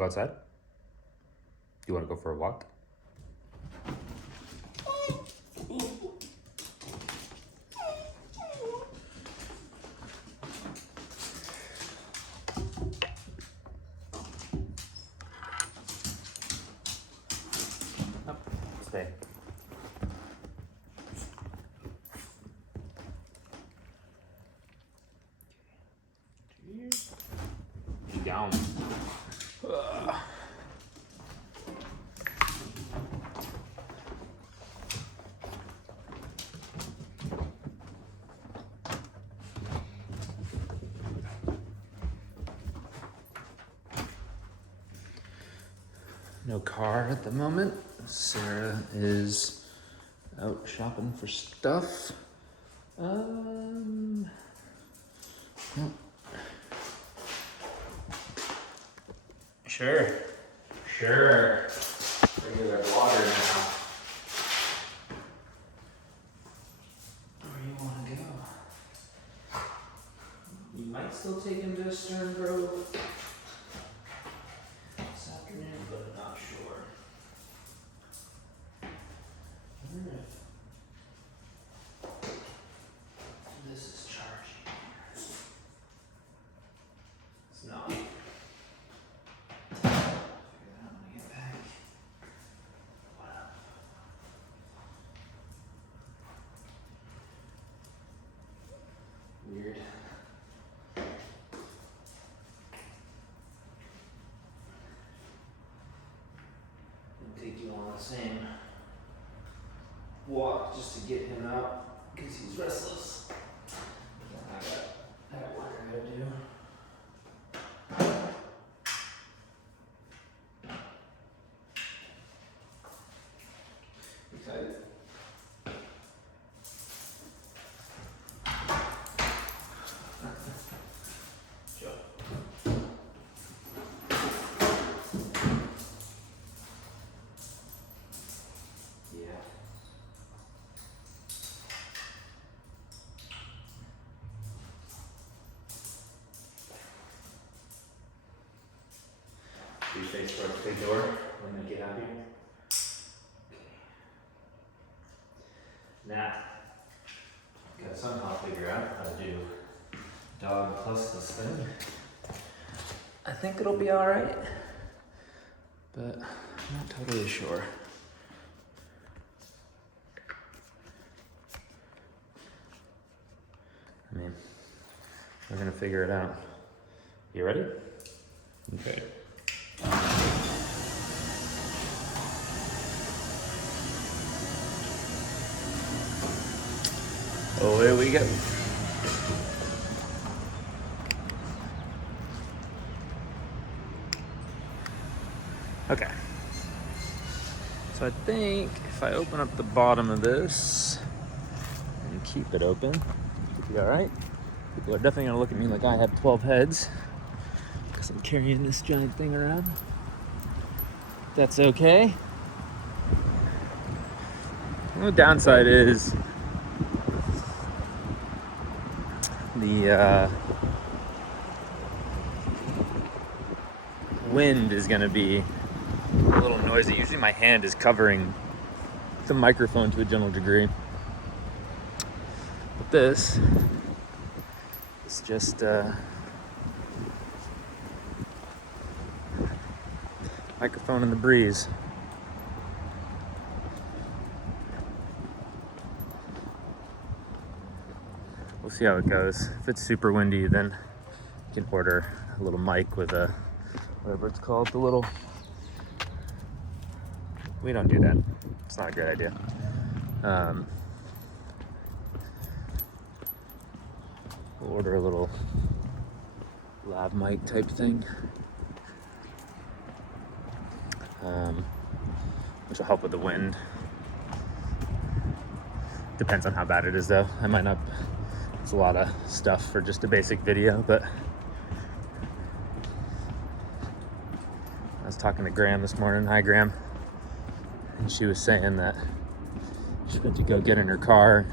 go outside? Do you want to go for a walk? Oh, stay. Down. No car at the moment. Sarah is out shopping for stuff. No. Sure. Regular water now. Where do you want to go? You might still take him to Stern Grove this afternoon, but I'm not sure. I wonder if this is charging. It's not. Weird. I'll take you on the same walk just to get him out because he's restless. I got work I gotta do. Excited? Do you face towards the big door when they get out here? Now, gotta somehow figure out how to do dog plus this thing. I think it'll be alright, but I'm not totally sure. I mean, we're gonna figure it out. You ready? Okay. Oh, here we go. Okay. So I think if I open up the bottom of this and keep it open, it'll be all right. People are definitely gonna look at me like I have 12 heads because I'm carrying this giant thing around. That's okay. The downside is the wind is going to be a little noisy. Usually my hand is covering the microphone to a general degree. But this is just microphone in the breeze. We'll see how it goes. If it's super windy, then you can order a little mic with a, whatever it's called, the little, we don't do that. It's not a great idea. We'll order a little lav mic type thing, which will help with the wind. Depends on how bad it is though. I might not, it's a lot of stuff for just a basic video, but I was talking to Graham this morning. Hi Graham. And she was saying that she went to go get in her car.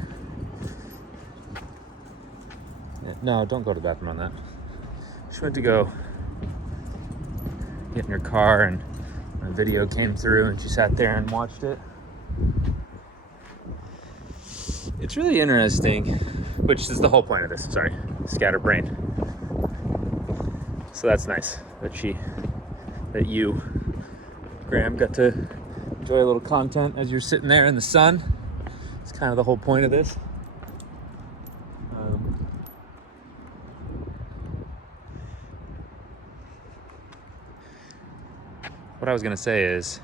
No, don't go to the bathroom on that. She went to go get in your car and a video came through and she sat there and watched it. It's really interesting, which is the whole point of this, sorry, scatterbrain. So that's nice that you, Graham, got to enjoy a little content as you're sitting there in the sun. It's kind of the whole point of this. What I was gonna say is,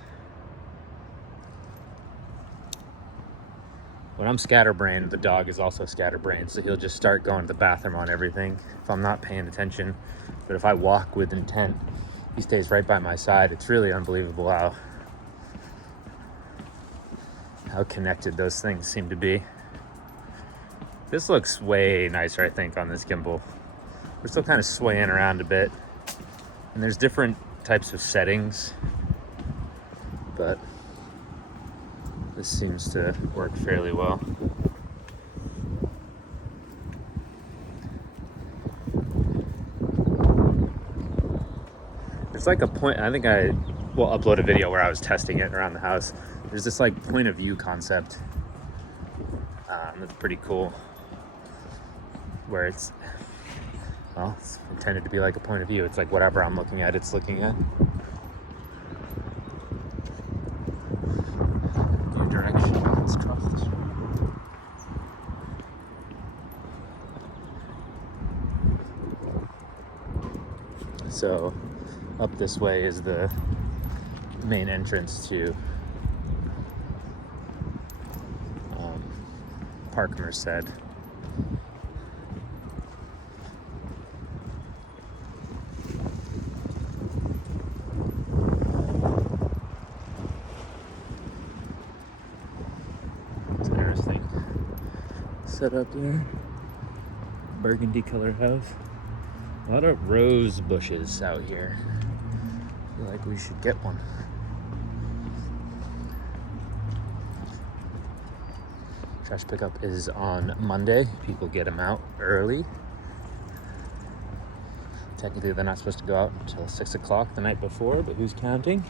when I'm scatterbrained, the dog is also scatterbrained, so he'll just start going to the bathroom on everything if I'm not paying attention. But if I walk with intent, he stays right by my side. It's really unbelievable how connected those things seem to be. This looks way nicer, I think, on this gimbal. We're still kind of swaying around a bit, and there's different types of settings, but this seems to work fairly well. There's like a point, I think I will upload a video where I was testing it around the house. There's this like point of view concept that's pretty cool, where it's intended to be like a point of view. It's like whatever I'm looking at, it's looking at. New direction, let's cross the street. So up this way is the main entrance to Park Merced. It's interesting setup there. Burgundy colored house. A lot of rose bushes out here. I feel like we should get one. Trash pickup is on Monday. People get them out early. Technically, they're not supposed to go out until 6 o'clock the night before, but who's counting?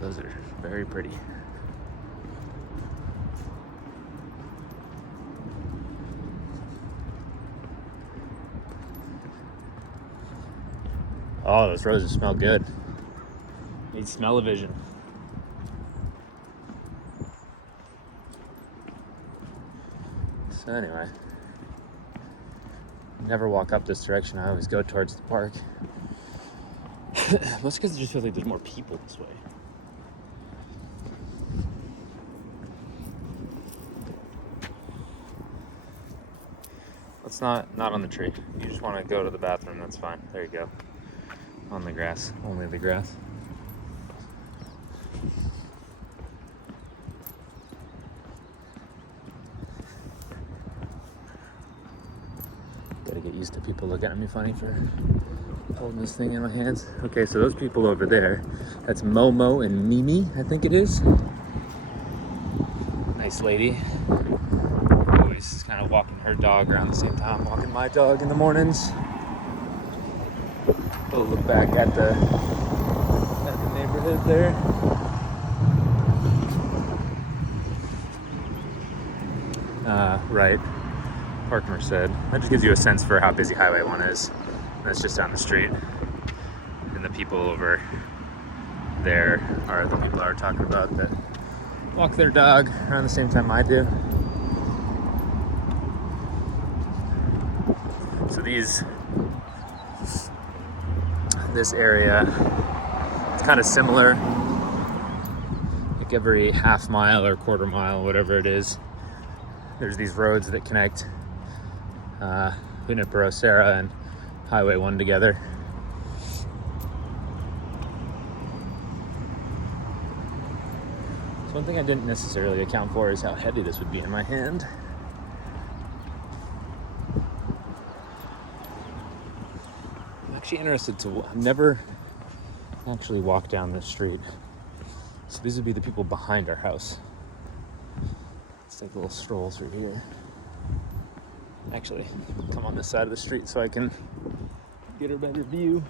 Those are very pretty. Oh, those roses smell good. Need smell-o-vision. So anyway, never walk up this direction. I always go towards the park. That's because it just feels like there's more people this way. Let's not on the tree. You just want to go to the bathroom, that's fine. There you go. On the grass, only the grass. Gotta get used to people looking at me funny for holding this thing in my hands. Okay, so those people over there, that's Momo and Mimi, I think it is. Nice lady. Always kind of walking her dog around the same time, walking my dog in the mornings. We'll look back at the neighborhood there. Right, Park Merced. That just gives you a sense for how busy Highway 1 is. That's just down the street. And the people over there are the people I were talking about that walk their dog around the same time I do. So this area, it's kind of similar. Like every half mile or quarter mile, whatever it is, there's these roads that connect Junipero Serra and Highway 1 together. So one thing I didn't necessarily account for is how heavy this would be in my hand. I'm actually interested to, I've never actually walked down this street. So these would be the people behind our house. Let's take a little stroll through here. Actually, come on this side of the street so I can get a better view.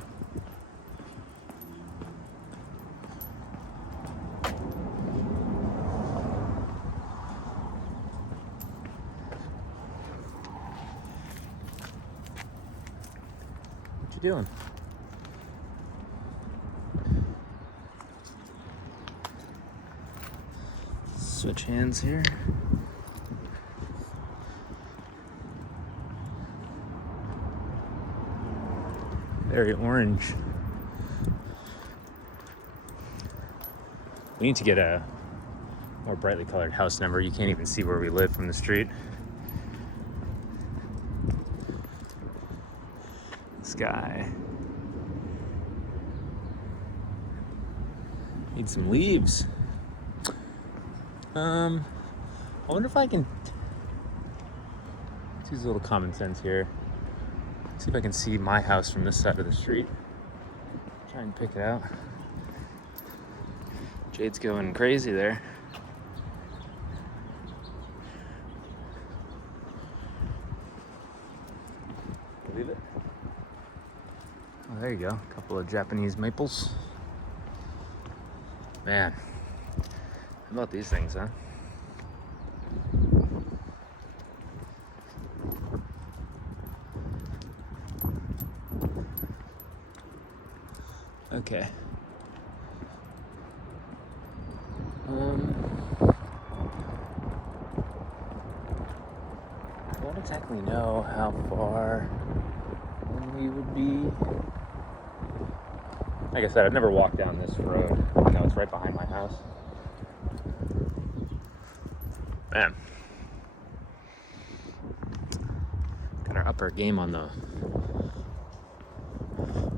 What you doing? Switch hands here. Very orange. We need to get a more brightly colored house number. You can't even see where we live from the street. This guy needs some leaves. I wonder if I can use a little common sense here. See if I can see my house from this side of the street. Try and pick it out. Jade's going crazy there. Believe it? Oh, there you go. A couple of Japanese maples. Man, how about these things, huh? Okay. I don't exactly know how far we would be. Like I said, I've never walked down this road. I know it's right behind my house. Man. Got our upper game on the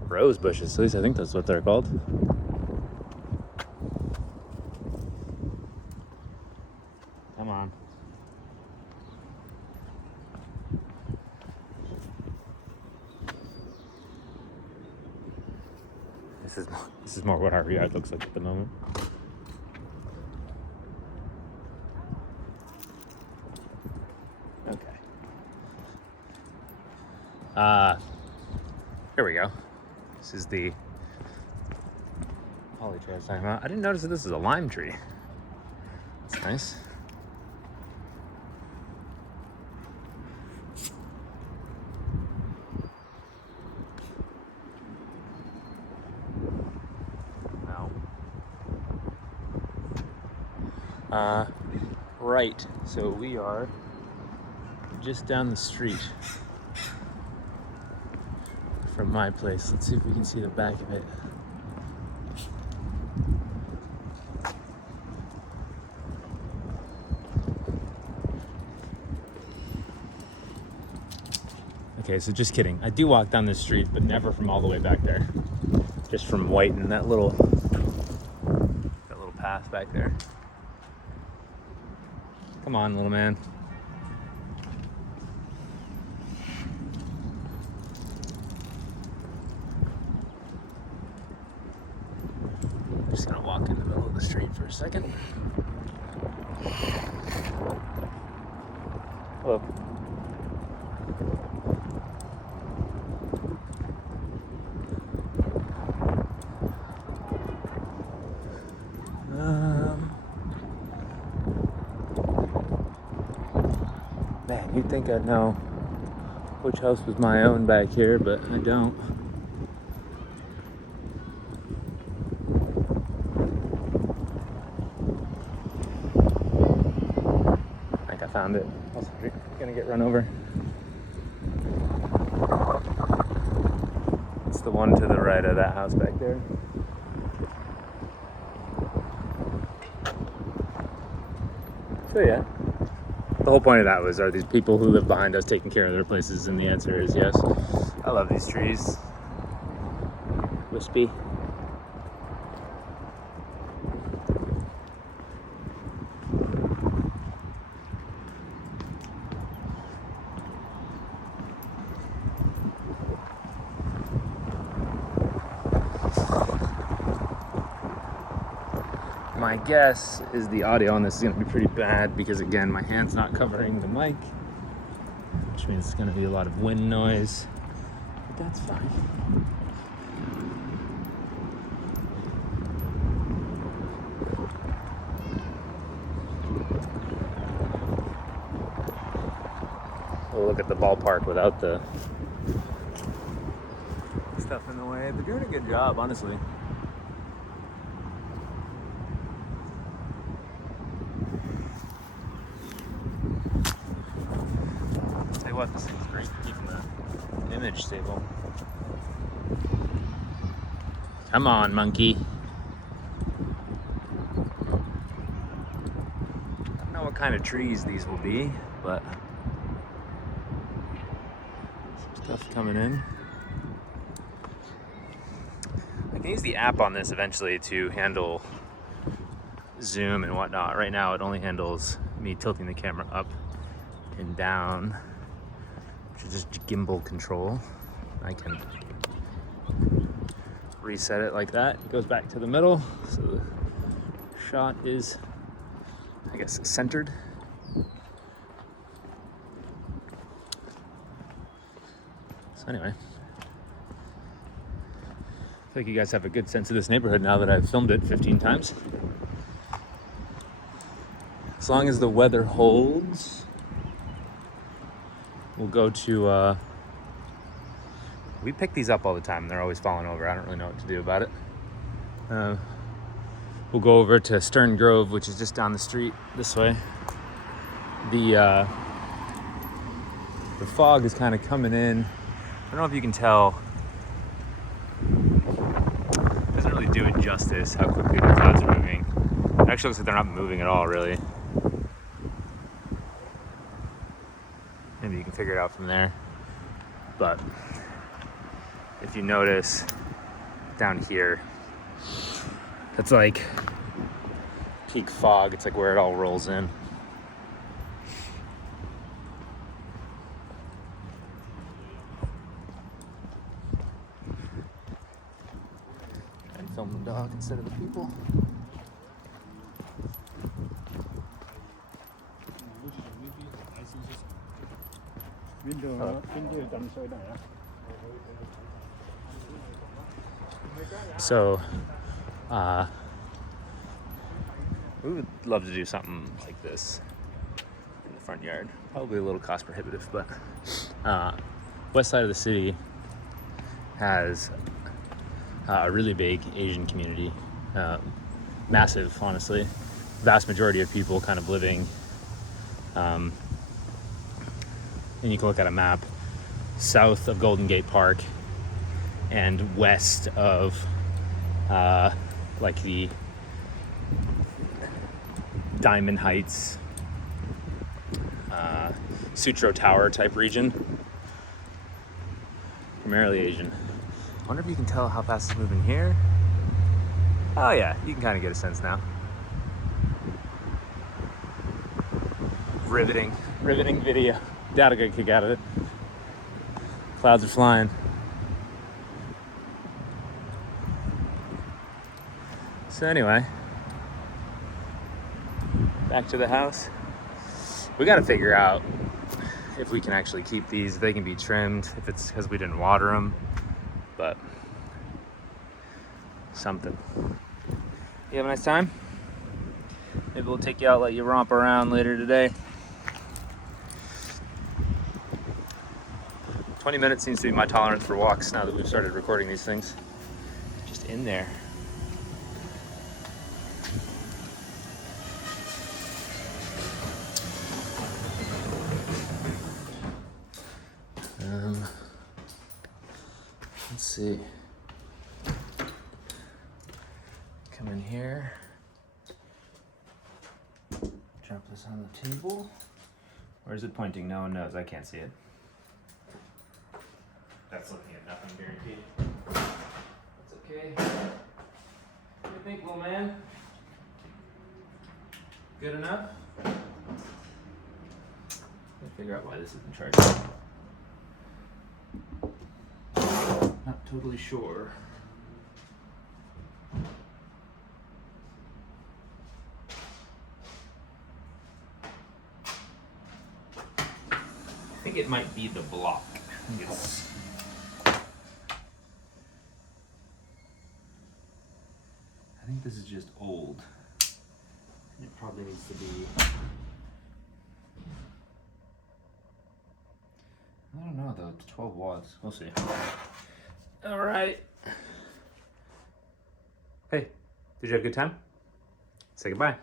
rose bushes. At least I think that's what they're called. Come on. This is more what our yard looks like at the moment. Okay. Here we go. This is the poly tree I was talking about. I didn't notice that this is a lime tree. That's nice. Right, so we are just down the street from my place. Let's see if we can see the back of it. Okay, so just kidding. I do walk down this street, but never from all the way back there. Just from White and that little path back there. Come on, little man. I'm just gonna walk in the middle of the street for a second. Hello. Man, you'd think I'd know which house was my own back here, but I don't. I think I found it. Also, gonna get run over. It's the one to the right of that house back there. So yeah. The whole point of that was, are these people who live behind us taking care of their places? And the answer is yes. I love these trees. Wispy. My guess is the audio on this is going to be pretty bad because, again, my hand's not covering the mic. which means it's gonna be a lot of wind noise, but that's fine. We'll look at the ballpark without the stuff in the way. They're doing a good job, honestly. Tell you what, this thing's great for keeping the image stable. Come on, monkey. I don't know what kind of trees these will be, but some stuff coming in. I can use the app on this eventually to handle zoom and whatnot. Right now it only handles me tilting the camera up and down, which is just gimbal control. I can reset it like that. It goes back to the middle, so the shot is, I guess, centered. So anyway, I feel like you guys have a good sense of this neighborhood now that I've filmed it 15 times. As long as the weather holds, we'll go to, we pick these up all the time. They're always falling over. I don't really know what to do about it. We'll go over to Stern Grove, which is just down the street this way. The fog is kind of coming in. I don't know if you can tell. It doesn't really do it justice how quickly the clouds are moving. It actually looks like they're not moving at all, really. Maybe you can figure it out from there. But if you notice down here, that's like peak fog. It's like where it all rolls in. And film the dog instead of the people. So, we would love to do something like this in the front yard. Probably a little cost prohibitive, but west side of the city has a really big Asian community, massive, honestly. Vast majority of people kind of living, and you can look at a map, south of Golden Gate Park and west of like the Diamond Heights, Sutro Tower type region. Primarily Asian. I wonder if you can tell how fast it's moving here. Oh yeah, you can kind of get a sense now. Riveting video. Dad will get a kick out of it. Clouds are flying. So anyway, back to the house. We got to figure out if we can actually keep these. They can be trimmed if it's because we didn't water them, but something. You have a nice time? Maybe we'll take you out, let you romp around later today. 20 minutes seems to be my tolerance for walks now that we've started recording these things. Just in there. Let's see. Come in here. Drop this on the table. Where's it pointing? No one knows. I can't see it. That's looking at nothing, guaranteed. That's okay. What do you think, little man? Good enough? Let me figure out why this isn't charging. Not totally sure. think it might be the block. I think it's... I think this is just old. It probably needs to be... I don't know though, it's 12 watts. We'll see. All right. Hey, did you have a good time? Say goodbye.